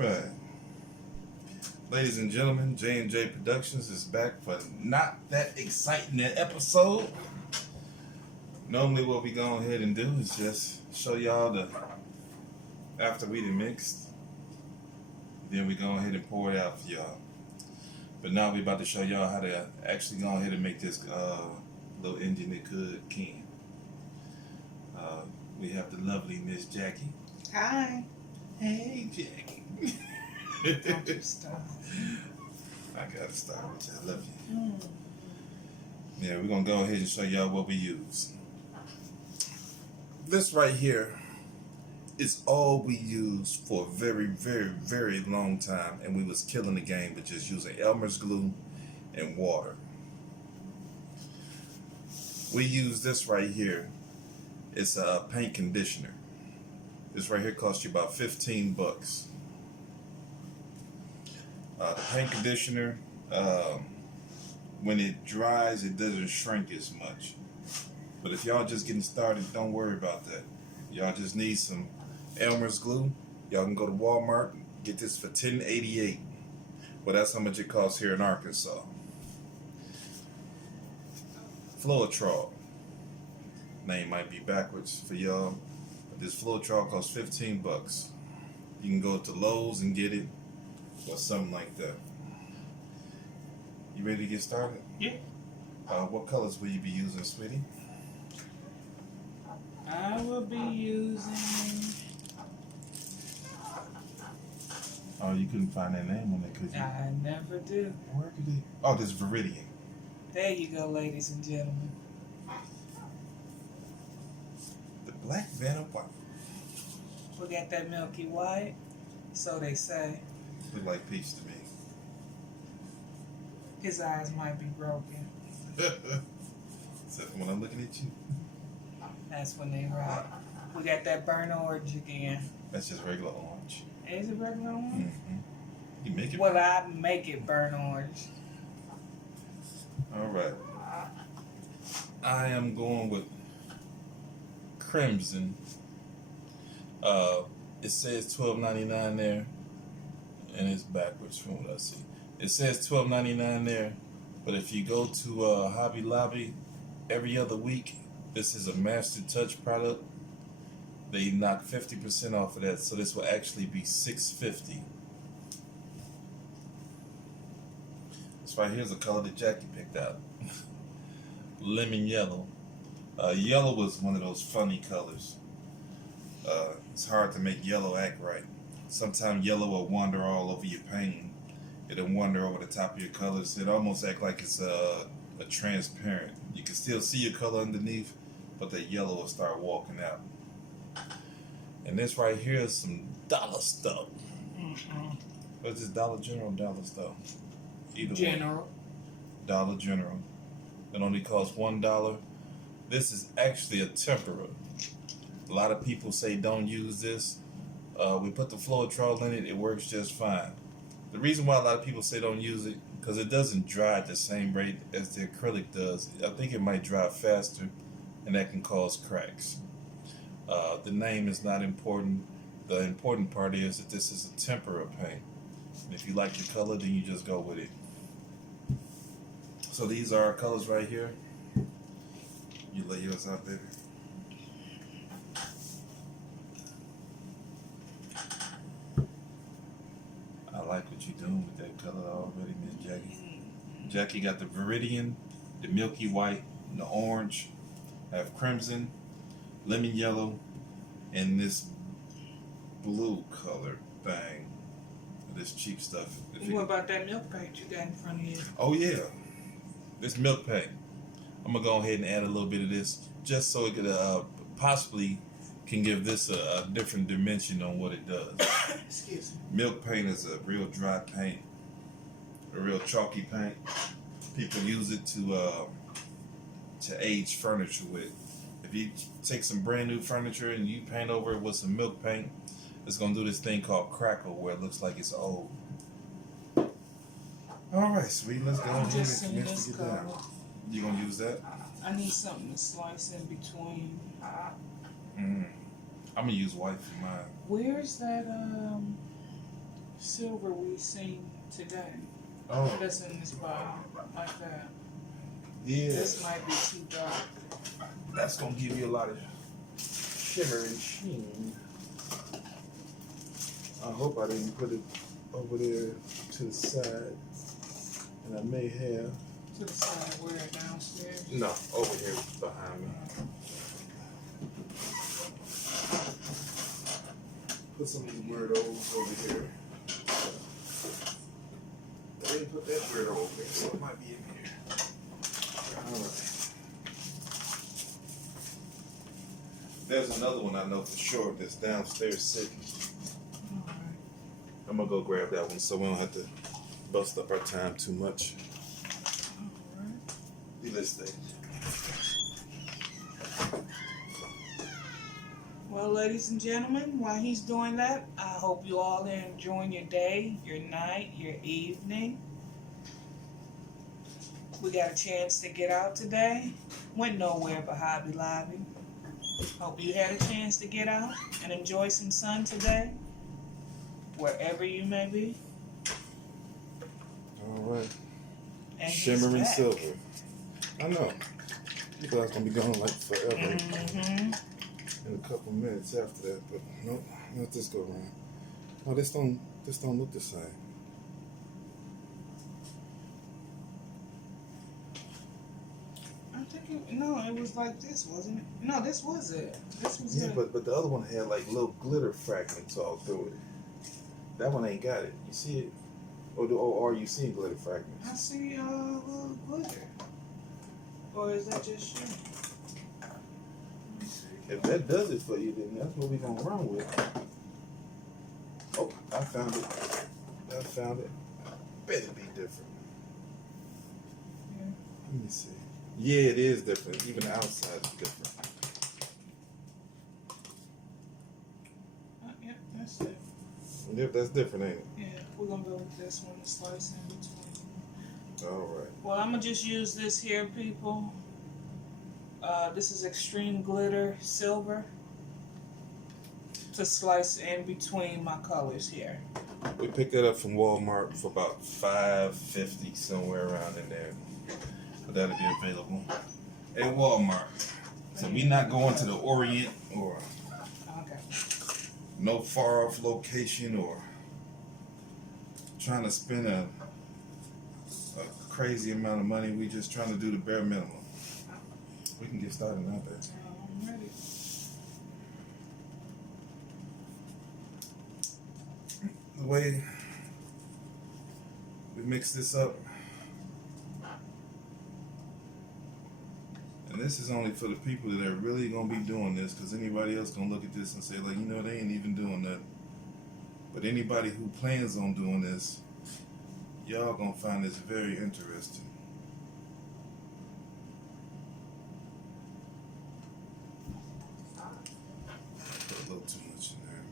Alright. Ladies and gentlemen, J&J Productions is back for not that exciting an episode. Normally what we go ahead and do is just show y'all the after we done mixed. Then we go ahead and pour it out for y'all. But now we about to show y'all how to actually go ahead and make this little engine that can. We have the lovely Miss Jackie. Hi. Hey, Jackie. Don't you stop. I gotta start with you. I love you. Yeah, we're gonna go ahead and show y'all what we use. This right here is all we used for a very, very, very long time, and we was killing the game with just using Elmer's glue and water. We use this right here. It's a paint conditioner. This right here costs you about 15 bucks. The paint conditioner, when it dries, it doesn't shrink as much. But if y'all just getting started, don't worry about that. Y'all just need some Elmer's glue. Y'all can go to Walmart, get this for $10.88. Well, that's how much it costs here in Arkansas. Floetrol. Name might be backwards for y'all. But this Floetrol costs 15 bucks. You can go to Lowe's and get it, or something like that. You ready to get started? Yeah. What colors will you be using, sweetie? I will be using. Oh, you couldn't find that name on it, could you? I never do. Where could it? Oh, this Viridian. There you go, ladies and gentlemen. The Black Vanna White. We got that milky white, so they say. Look like peach to me. His eyes might be broken. Except when I'm looking at you. That's when they right. We got that burnt orange again. That's just regular orange. Is it regular orange? Mm-hmm. You make it. Well, I make it burnt orange. All right. I am going with crimson. It says $12.99 there, and it's backwards from what I see. It says $12.99 there, but if you go to Hobby Lobby every other week, this is a Master Touch product. They knock 50% off of that, so this will actually be $6.50. This right here is a color that Jackie picked out. Lemon yellow. Yellow was one of those funny colors. It's hard to make yellow act right. Sometimes yellow will wander all over your paint. It'll wander over the top of your colors. It almost act like it's a transparent. You can still see your color underneath, but the yellow will start walking out. And this right here is some dollar stuff. What's this, Dollar General or Dollar Stuff? Either General. one. Dollar General. It only costs $1. This is actually a tempera. A lot of people say don't use this. We put the Floetrol in it, it works just fine. The reason why a lot of people say don't use it, because it doesn't dry at the same rate as the acrylic does. I think it might dry faster, and that can cause cracks. The name is not important. The important part is that this is a tempera paint. And if you like the color, then you just go with it. So these are our colors right here. You lay yours out, baby. I like what you're doing with that color already, Miss Jackie. Jackie got the Viridian, the milky white, the orange. I have crimson, lemon yellow, and this blue color thing. This cheap stuff. What about that milk paint you got in front of you? Oh yeah, this milk paint. I'm gonna go ahead and add a little bit of this, just so it could possibly can give this a different dimension on what it does. Excuse me. Milk paint is a real dry paint, a real chalky paint. People use it to age furniture with. If you take some brand new furniture and you paint over it with some milk paint, it's gonna do this thing called crackle, where it looks like it's old. All right, sweet. Let's go ahead and mix it down. You gonna use that? I need something to slice in between. I'm gonna use white for mine. Where's that silver we seen today. Oh, That's in this bottle, like that. yeah. This might be too dark. That's gonna give you a lot of shimmer and sheen. I hope I didn't put it over there to the side, and I may have. To the side where downstairs? No, over here behind me. Put some of these weirdos over here. I didn't put that weirdo over there, so it might be in here. Alright. There's another one I know for sure that's downstairs sitting. Alright. I'm gonna go grab that one so we don't have to bust up our time too much. Alright. Do this thing. Well, ladies and gentlemen, while he's doing that, I hope you all are enjoying your day, your night, your evening. We got a chance to get out today. Went nowhere but Hobby Lobby. Hope you had a chance to get out and enjoy some sun today, wherever you may be. All right. And he's Shimmering back. silver. I know. You thought I was gonna be gone like forever. Mm-hmm. In a couple minutes after that, but nope, not this go around. Oh, this don't look the same. I think it was like this, wasn't it? No, this was it. This was Yeah, it. but the other one had like little glitter fragments all through it. That one ain't got it. You see it? Or are you seeing glitter fragments? I see little glitter. Or is that just you? Let me see. If that does it for you, then that's what we're gonna run with. Oh, I found it. Bet it'd be different. Yeah. Let me see. Yeah, it is different. Even the outside is different. Yeah, that's it. Yep, that's different, ain't it? Yeah, we're gonna go with this one, the slice in between. All right. Well, I'm gonna just use this here, people. This is extreme glitter silver to slice in between my colors here. We picked that up from Walmart for about $5.50, somewhere around in there. But that'll be available at Walmart. So we not going to the Orient or Okay. no far off location or trying to spend a crazy amount of money. We just trying to do the bare minimum. We can get started now, babe. I'm ready. The way we mix this up, and this is only for the people that are really gonna be doing this, because anybody else gonna look at this and say, like, you know, they ain't even doing that. But anybody who plans on doing this, y'all gonna find this very interesting. Put a little too much in there.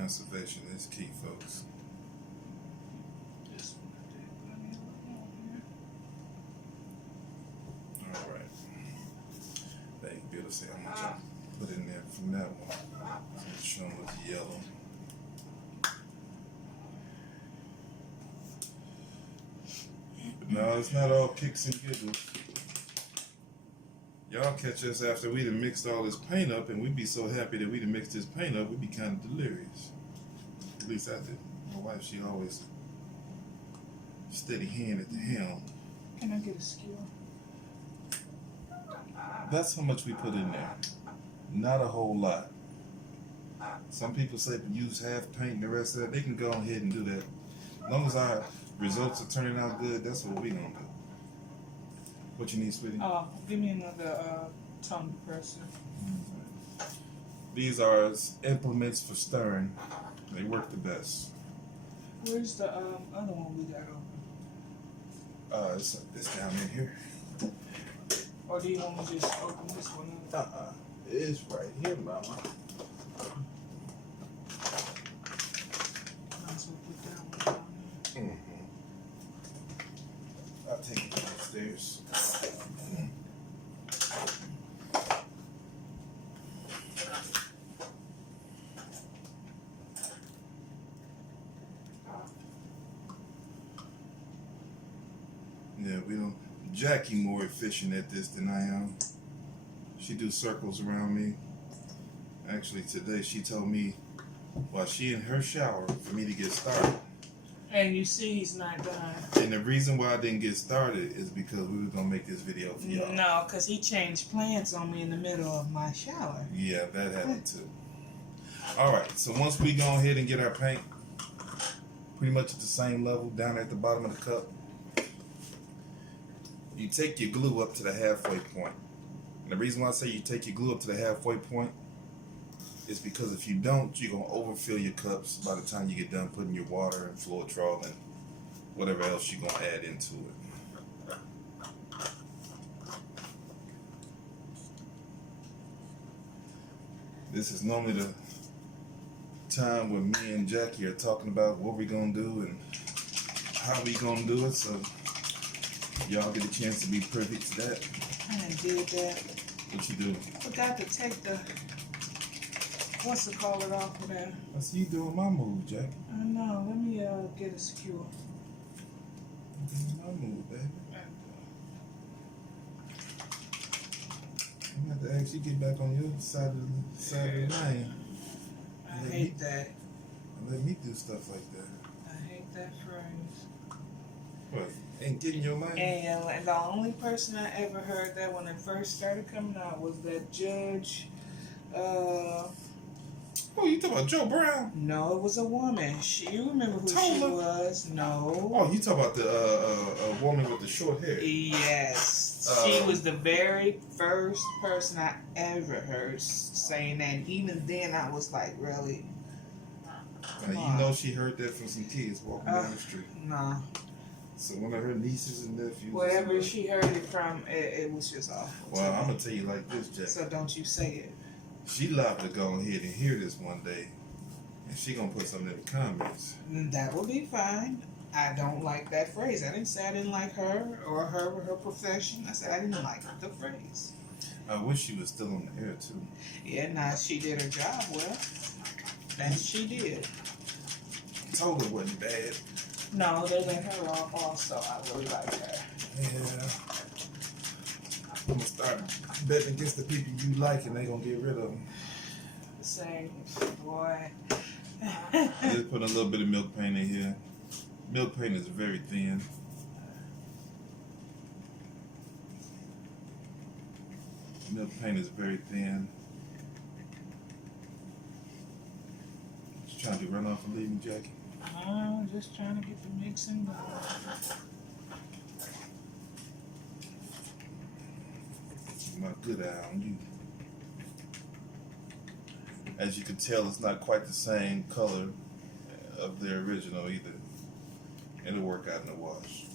Conservation is key, folks. This one I did put me a little more here. All right. Now you can be able to see how much I put in there from that one. So show them with the yellow. But no, it's not all kicks and giggles. Y'all catch us after we done mixed all this paint up, and we'd be so happy that we done mixed this paint up, we'd be kind of delirious. At least I did. My wife, she always steady hand at the helm. Can I get a skewer? That's how much we put in there. Not a whole lot. Some people say use half paint and the rest of that. They can go ahead and do that. As long as our results are turning out good, that's what we gonna do. What you need, sweetie? Give me another tongue depressor. These are implements for stirring. They work the best. Where's the other one we got open? It's down in here. Or do you want me to just open this one up? It's right here, mama. Might as well put that one down there. Mm-hmm. I'll take it downstairs. we don't. Jackie more efficient at this than I am. She do circles around me. Actually, today she told me while she in her shower for me to get started. And you see he's not done. And the reason why I didn't get started is because we were gonna make this video for y'all. No, because he changed plans on me in the middle of my shower. Yeah, that happened too. Alright, so once we go ahead and get our paint pretty much at the same level down at the bottom of the cup, you take your glue up to the halfway point. And the reason why I say you take your glue up to the halfway point is because if you don't, you're going to overfill your cups by the time you get done putting your water and Floetrol and whatever else you're going to add into it. This is normally the time when me and Jackie are talking about what we're going to do and how we going to do it, so y'all get a chance to be privy to that. I done did that. What you do? Forgot to take the, what's it called it off of there? I see you doing my move, Jackie. I know. Let me get it secure. Doing my move, baby. I'm going to have to ask you to get back on your side of the lane. I hate that. Let me do stuff like that. I hate that phrase. What? Ain't getting your money? And the only person I ever heard that when it first started coming out was that judge. Oh, you talking about Joe Brown? No, it was a woman. You remember who she was? No. Oh, you talking about the woman with the short hair? Yes. She was the very first person I ever heard saying that. And even then, I was like, really? You know she heard that from some kids walking down the street. Nah. So one of her nieces and nephews. Wherever she heard it from, it was just awful. Well, I'm going to tell you like this, Jack. So don't you say it. She liable to go ahead and hear this one day. And she going to put something in the comments. That will be fine. I don't like that phrase. I didn't say I didn't like her or her profession. I said I didn't like the phrase. I wish she was still on the air, too. Yeah, nah, she did her job well. That she did. Told her wasn't bad. No, they let her off also. I really like her. Yeah. I'm going to start betting against the people you like and they going to get rid of them. Same, boy. I just put a little bit of milk paint in here. Milk paint is very thin. Milk paint is very thin. Just trying to run off and leave me, Jackie. I'm just trying to get the mixing going. My good eye on you. As you can tell, it's not quite the same color of the original either. It'll work out in the wash.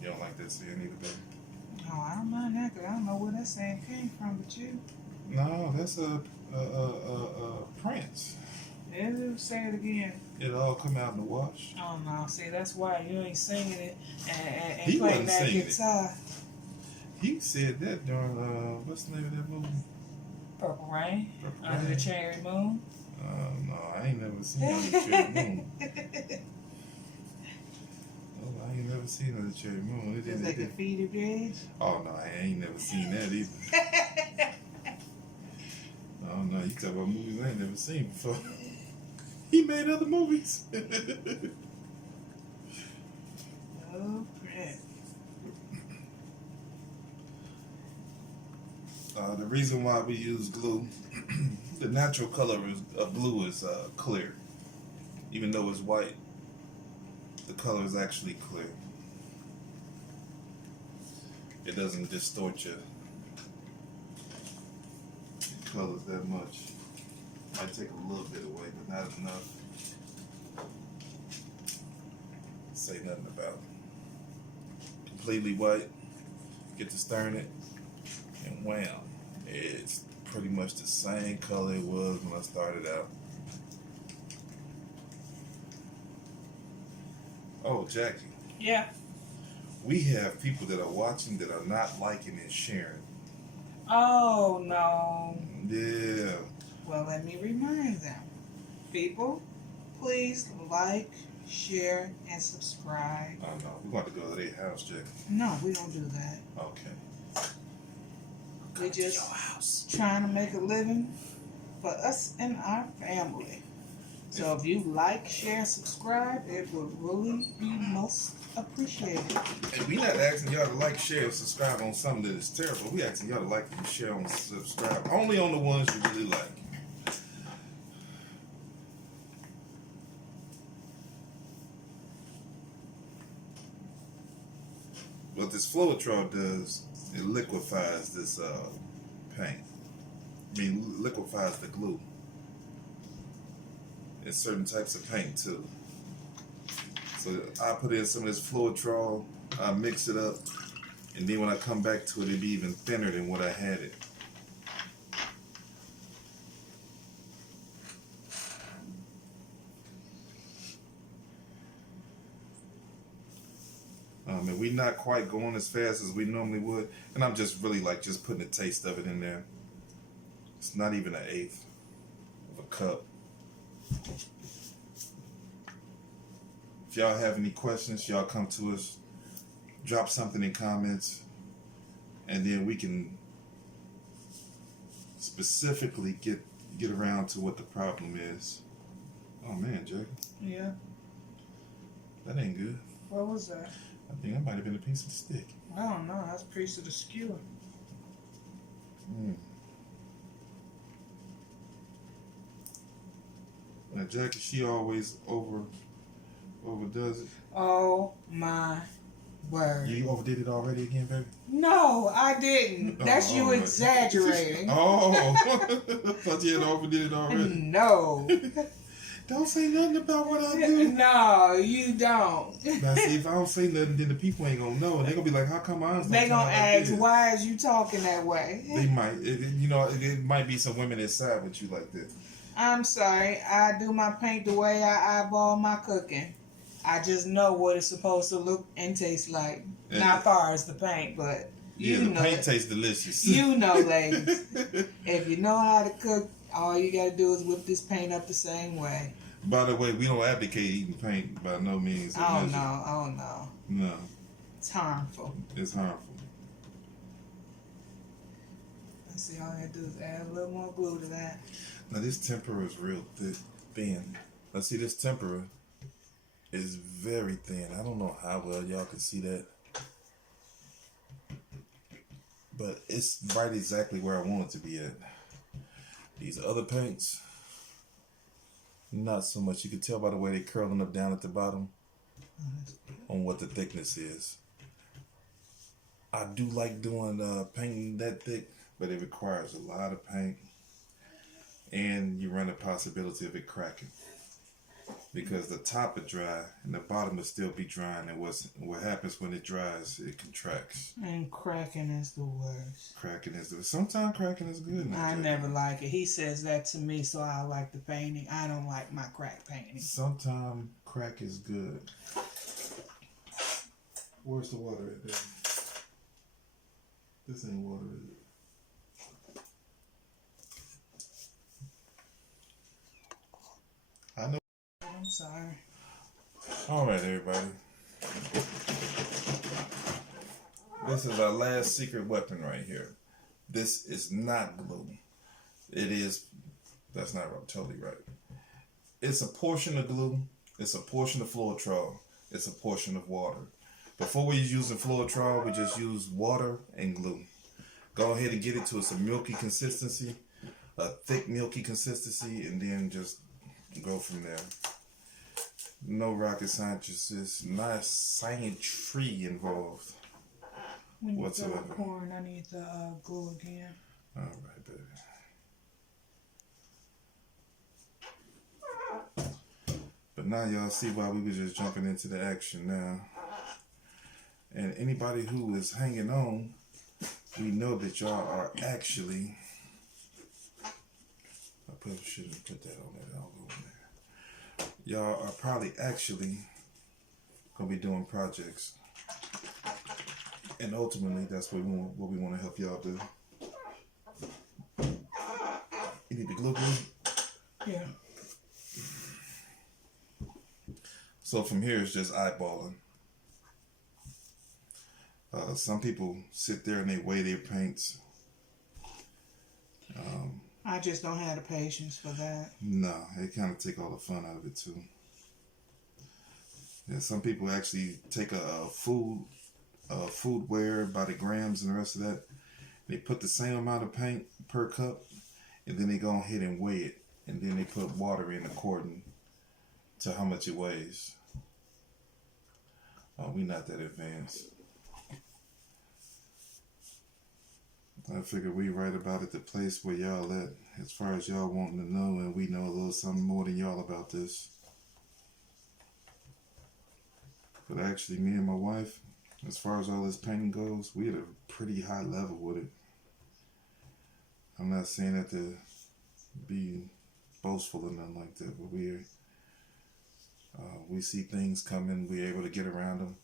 You don't like that sand either, baby? No, I don't mind that because I don't know where that sand came from, but you. No, that's a Prince. Yeah, say it again. It'll all come out in the wash. Oh no, see that's why you ain't singing it and He playing wasn't that singing guitar. He said that during what's the name of that movie? Purple Rain. Purple Under Rain. the Cherry Moon. No, I ain't never seen Under the Cherry Moon. Oh, I ain't never seen Under the Cherry Moon. It's like a feed of edge. Oh no, I ain't never seen that either. Oh no, you talk about movies I ain't never seen before. He made other movies. Oh crap. The reason why we use glue, the natural color of glue is clear. Even though it's white, the color is actually clear. It doesn't distort your colors that much. Might take a little bit away, but not enough. Say nothing about it. Completely white. Get to stirring it, and wham, it's pretty much the same color it was when I started out. Oh, Jackie. Yeah. We have people that are watching that are not liking and sharing. Oh no. Yeah. Well, let me remind them. People, please like, share, and subscribe. I don't know. We want to go to their house, Jack. No, we don't do that. Okay. We just trying to make a living for us and our family. So if you like, share, subscribe, it would really be most appreciated. And we not asking y'all to like, share, and subscribe on something that is terrible. We asking y'all to like and share and subscribe only on the ones you really like. What this Floetrol does, it liquefies this paint. I mean, liquefies the glue. It's certain types of paint too. So I put in some of this Floetrol, I mix it up, and then when I come back to it, it'll be even thinner than what I had it. And we're not quite going as fast as we normally would, and I'm just really like just putting a taste of it in there. It's not even 1/8 of a cup. If y'all have any questions, y'all come to us, drop something in comments, and then we can specifically get around to what the problem is. Oh man, Jack. Yeah. That ain't good. What was that? I think that might have been a piece of the stick. I don't know. That's a piece of the skewer. Now, Jackie, she always overdoes it. Oh my word. You overdid it already again, baby? No, I didn't. That's you exaggerating. Oh, I thought you had overdid it already. No. Don't say nothing about what I do. No, you don't. Now, see, if I don't say nothing, then the people ain't gonna know. They're gonna be like, how come ours don't They gonna ask, like why is you talking that way? They might. It might be some women that side with you like that. I'm sorry. I do my paint the way I eyeball my cooking. I just know what it's supposed to look and taste like. And Not far as the paint, but yeah, you the know. paint tastes delicious. You know, ladies. If you know how to cook, all you gotta do is whip this paint up the same way. By the way, we don't advocate eating paint by no means. Oh no. No. It's harmful. It's harmful. Let's see, all I gotta do is add a little more glue to that. Now this tempera is real thin. Let's see, this tempera is very thin. I don't know how well y'all can see that, but it's right exactly where I want it to be at. These other paints, not so much. You can tell by the way they're curling up down at the bottom on what the thickness is. I do like doing painting that thick, but it requires a lot of paint, and you run the possibility of it cracking because the top is dry and the bottom will still be dry, and what happens when it dries, it contracts. And cracking is the worst. Sometimes cracking is good. I never like it. He says that to me, so I like the painting. I don't like my crack painting. Sometimes crack is good. Where's the water at there? This ain't water, is it? I know. I'm sorry. All right, everybody. This is our last secret weapon right here. This is not glue. It is. That's not totally right. It's a portion of glue. It's a portion of Floetrol. It's a portion of water. Before we use the Floetrol, we just use water and glue. Go ahead and get it to a milky consistency, a thick milky consistency, and then just go from there. No rocket scientists, not scientry involved When you whatsoever. throw corn, I need the glue again. All right, baby. But now y'all see why we were just jumping into the action now. And anybody who is hanging on, we know that y'all are actually. I probably shouldn't put that on there. I'll go in there. Y'all are probably actually gonna be doing projects, and ultimately, that's what we want to help y'all do. You need the glue. Yeah. So from here it's just eyeballing. Some people sit there and they weigh their paints. I just don't have the patience for that. No, it kind of take all the fun out of it too. Yeah, some people actually take a foodware by the grams and the rest of that. They put the same amount of paint per cup, and then they go ahead and weigh it, and then they put water in according to how much it weighs. We not that advanced. I figure we right about at the place where y'all at, as far as y'all wanting to know, and we know a little something more than y'all about this. But actually, me and my wife, as far as all this painting goes, we at a pretty high level with it. I'm not saying that to be boastful or nothing like that, but we see things coming, we're able to get around them.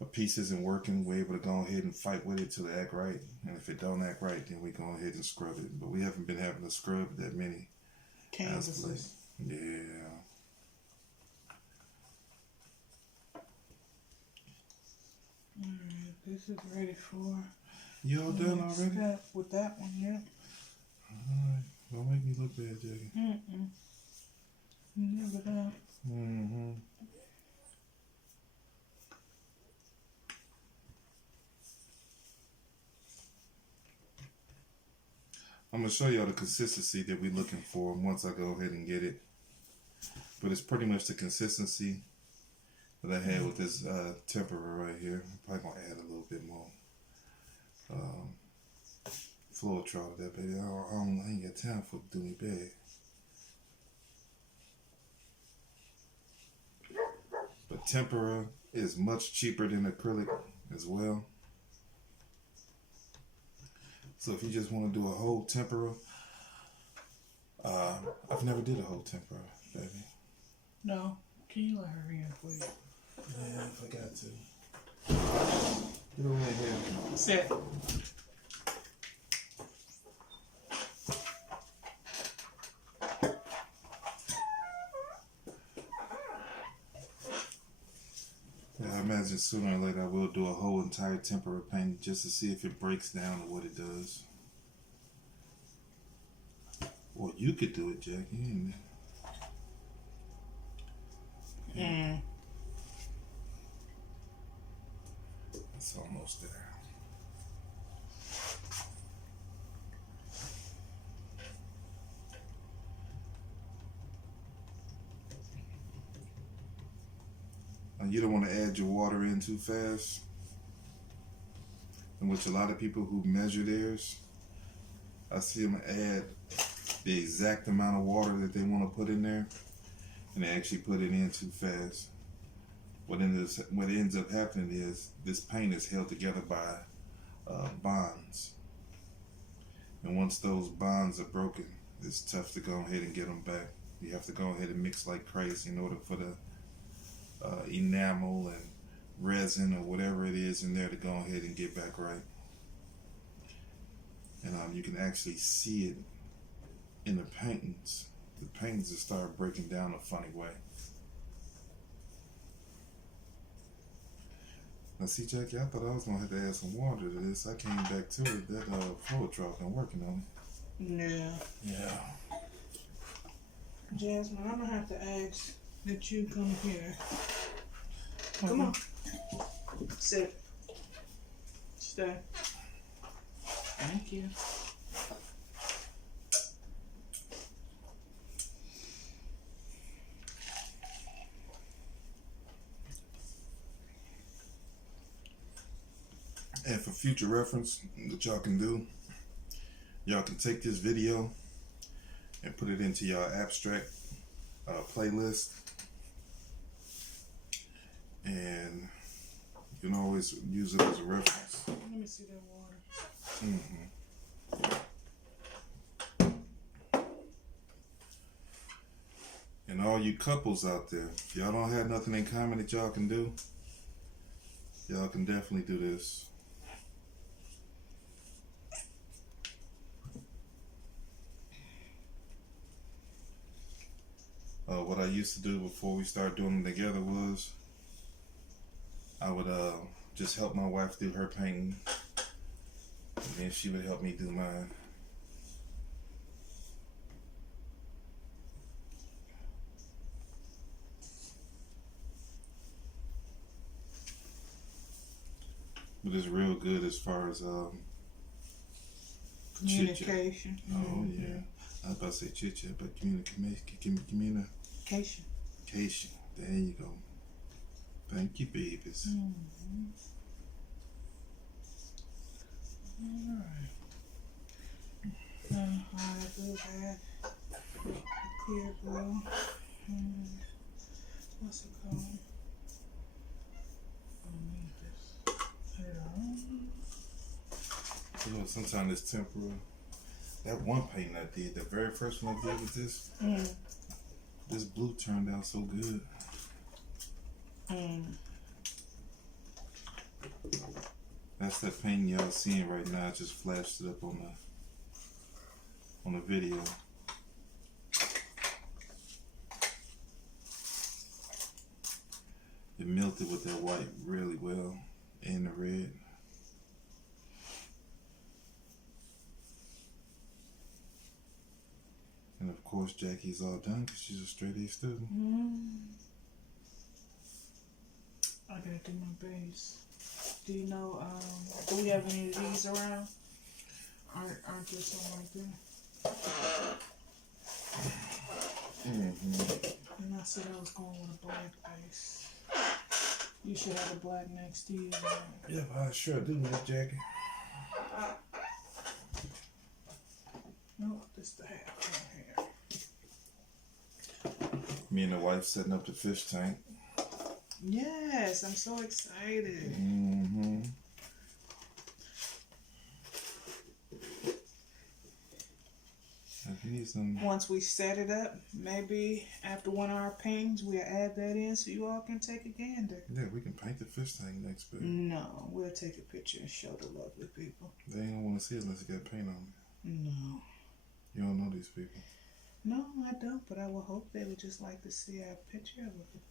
A piece isn't working, we're able to go ahead and fight with it till it act right. And if it don't act right, then we go ahead and scrub it. But we haven't been having to scrub that many canvases. Yeah. Alright, this is ready for. You all done already? Step with that one, yeah. Alright, don't make me look bad, Jackie. Never done. I'm going to show y'all the consistency that we're looking for once I go ahead and get it. But it's pretty much the consistency that I had with this tempera right here. I'm probably going to add a little bit more Floetrol to that, baby. I ain't got time for it to do me bad. But tempera is much cheaper than acrylic as well. So if you just want to do a whole tempera, I've never did a whole tempera, baby. No. Can you let her in, please? Yeah, I forgot to. Get over here. Sit. Yeah, I imagine sooner or later I will do a whole entire tempera paint just to see if it breaks down or what it does. Well, you could do it, Jackie. It's almost there. And you don't want to add your water in too fast. And which a lot of people who measure theirs, I see them add the exact amount of water that they want to put in there, and they actually put it in too fast. What ends up happening is this paint is held together by bonds, and once those bonds are broken, it's tough to go ahead and get them back. You have to go ahead and mix like crazy in order for the enamel and resin or whatever it is in there to go ahead and get back right. And you can actually see it in the paintings. The paintings will start breaking down a funny way. Now see, Jackie, I thought I was going to have to add some water to this. I came back to it. That Floetrol been working on it. Yeah. Yeah. Jasmine, I'm going to have to ask that you come here. Come on. Sit. Stay. Thank you. And for future reference, what y'all can do, y'all can take this video and put it into your abstract playlist, and you can always use it as a reference. Let me see that water. And all you couples out there, if y'all don't have nothing in common that y'all can do, y'all can definitely do this. What I used to do before we started doing them together was I would just help my wife do her painting, and then she would help me do mine. But it's real good as far as Communication. Oh yeah, I was about to say chit chat, but communication. There you go. Thank you, babies. Alright. I do that. Clear blue. What's it called? I need this. You know, sometimes it's temporary. That one painting I did, the very first one I did with this, this blue turned out so good. That's that painting y'all seeing right now. I just flashed it up on the video. It melted with that white really well and the red. And of course Jackie's all done because she's a straight A student. I gotta do my base. Do you know, do we have any of these around? Aren't there some like that? And I said I was going with a black base. You should have a black next to you. Yeah, I sure do, Miss Jackie. Nope, this the half right here. Me and the wife setting up the fish tank. Yes, I'm so excited. I need some. Once we set it up, maybe after one of our paintings, we'll add that in so you all can take a gander. Yeah, we can paint the fish tank next, but no, we'll take a picture and show the lovely people. They ain't gonna want to see it unless you got paint on it. No. You don't know these people. No, I don't, but I will hope they would just like to see our picture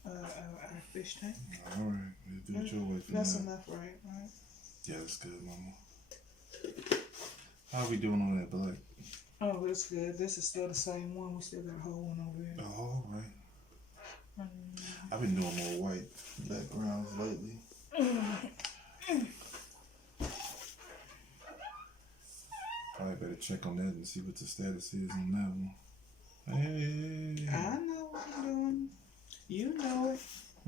of our fish tank. All right, we'll do it your way for That's now. enough, right? Yeah, that's good, Mama. How we doing on that black? Oh, that's good. This is still the same one. We still got a whole one over here. Oh, all right. I've been doing more white backgrounds lately. Probably better check on that and see what the status is on that one. Hey. I know what I'm doing. You know it.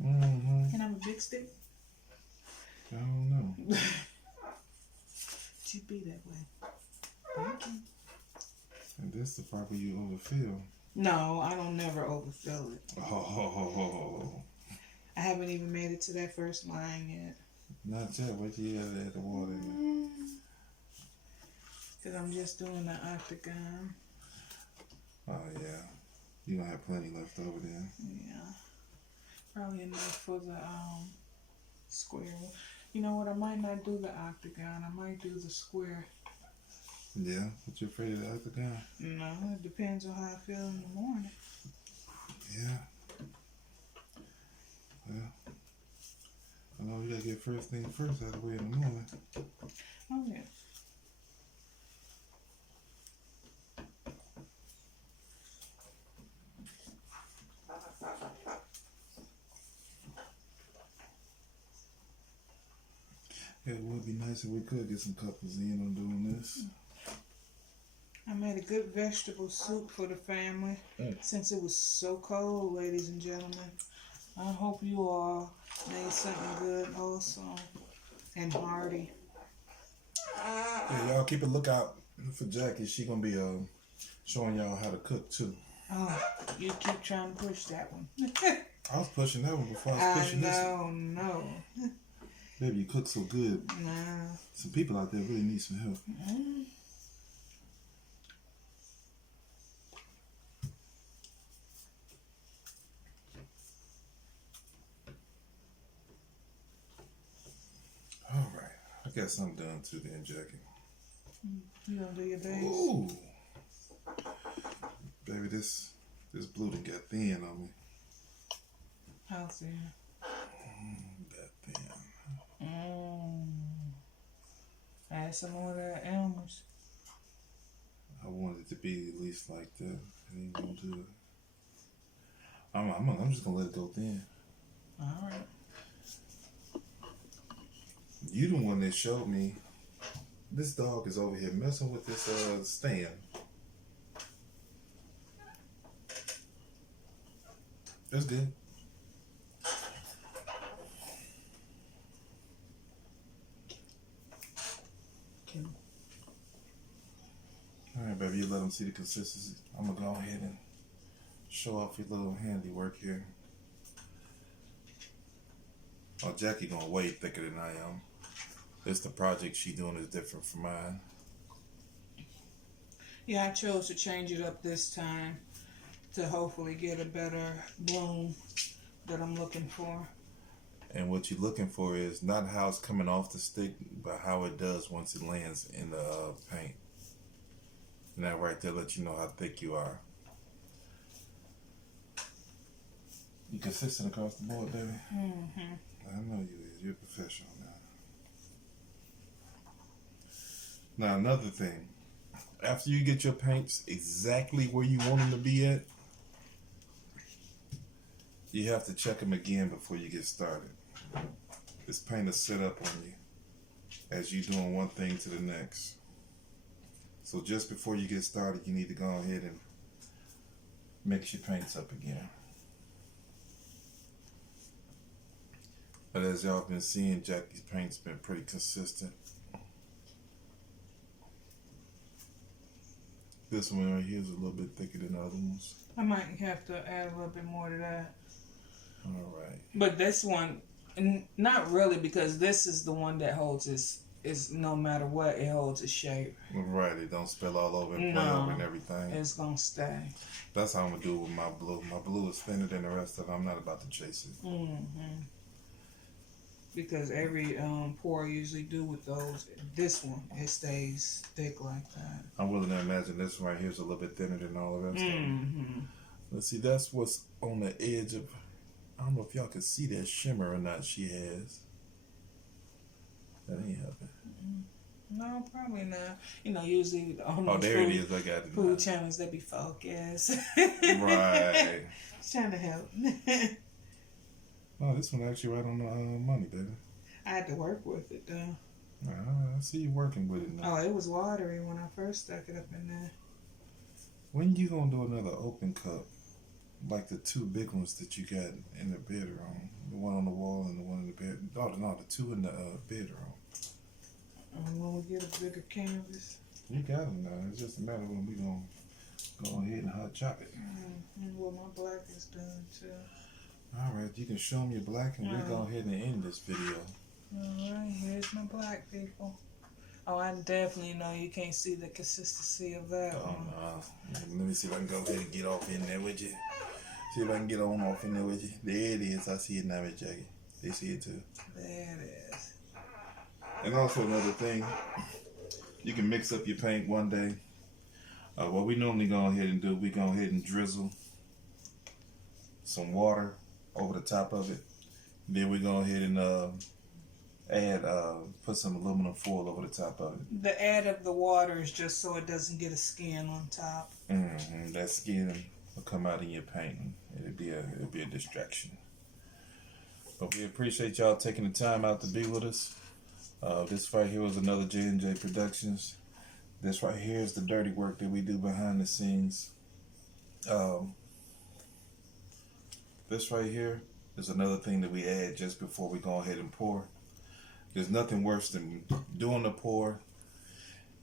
Can I have a big stick? I don't know. Should be that way. Thank you. And this the part where you overfill. No, I don't never overfill it. Oh. I haven't even made it to that first line yet. Not yet. Wait till you add the water in. Because I'm just doing the octagon. Oh, yeah. You gonna have plenty left over there. Yeah. Probably enough for the square. You know what? I might not do the octagon. I might do the square. Yeah? But you afraid of the octagon? No, it depends on how I feel in the morning. Yeah. Well, I know you gotta get first thing first out of the way in the morning. Oh, yeah. It would be nice if we could get some couples in on doing this. I made a good vegetable soup for the family since it was so cold, ladies and gentlemen. I hope you all made something good also and hearty. Yeah, y'all keep a lookout for Jackie. She gonna be showing y'all how to cook too. Oh, you keep trying to push that one. I was pushing that one before I was pushing this one. No. Baby, you cook so good. Nah. Some people out there really need some help. All right, I guess I'm done too then, Jackie. You gonna do your best? Ooh, baby, this blue done got thin on How thin? That thin. Add some more of that Elmer's. I wanted it to be at least like that. I ain't gonna do it. I'm just gonna let it go thin. All right. You the one that showed me. This dog is over here messing with this stand. That's good. Okay. All right, baby, you let them see the consistency. I'm gonna go ahead and show off your little handiwork here. Oh, Jackie gonna way thicker than I am. It's the project she doing is different from mine. Yeah, I chose to change it up this time to hopefully get a better bloom that I'm looking for. And what you're looking for is not how it's coming off the stick, but how it does once it lands in the paint. And that right there lets you know how thick you are. You consistent across the board, baby? Mm-hmm. I know you is. You're a professional now. Now, another thing. After you get your paints exactly where you want them to be at, you have to check them again before you get started. This paint is set up on you as you doing one thing to the next. So just before you get started, you need to go ahead and mix your paints up again. But as y'all been seeing, Jackie's paint's been pretty consistent. This one right here is a little bit thicker than the other ones. I might have to add a little bit more to that. All right. But this one, not really, because this is the one that holds is no matter what, it holds its shape. Right, it don't spill all over and play over and everything. It's gonna stay. That's how I'm gonna do it with my blue. My blue is thinner than the rest of it. I'm not about to chase it. Mm-hmm. Because every pour I usually do with those, this one, it stays thick like that. I'm willing to imagine this one right here is a little bit thinner than all the rest of them. Let's see, that's what's on the edge of, I don't know if y'all can see that shimmer or not she has. That ain't helping. No, probably not. You know, usually on Oh, those there it is. I got it. food channels, they be focused. Right. Trying to help. Oh, this one actually right on the money, baby. I had to work with it, though. I see you working with it now. Oh, it was watery when I first stuck it up in there. When you gonna do another open cup? Like the two big ones that you got in the bedroom. The one on the wall and the one in the bed. Oh, no, the two in the bedroom. When we get a bigger canvas. You got them now. It's just a matter of when we gonna go ahead and hot chop it. Well, my black is done, too. All right, you can show them your black and we'll go ahead and end this video. Alright, here's my black, people. Oh, I definitely know you can't see the consistency of that one. No. Let me see if I can go ahead and get off in there with you. See if I can get on off in there with you. There it is. I see it now, Miss Jackie. They see it too. There it is. And also another thing, you can mix up your paint one day. What we normally go ahead and do, we go ahead and drizzle some water over the top of it. Then we go ahead and put some aluminum foil over the top of it. The add of the water is just so it doesn't get a skin on top. That skin will come out in your paint. It'll be a distraction. But we appreciate y'all taking the time out to be with us. This right here was another J&J Productions. This right here is the dirty work that we do behind the scenes. This right here is another thing that we add just before we go ahead and pour. There's nothing worse than doing the pour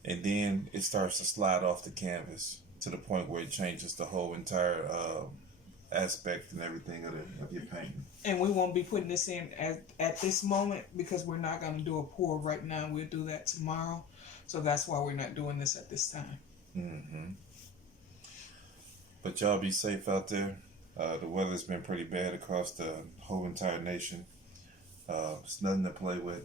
and then it starts to slide off the canvas to the point where it changes the whole entire aspect and everything of your painting. And we won't be putting this in at this moment because we're not going to do a pour right now. We'll do that tomorrow. So that's why we're not doing this at this time. But y'all be safe out there. The weather's been pretty bad across the whole entire nation. It's nothing to play with.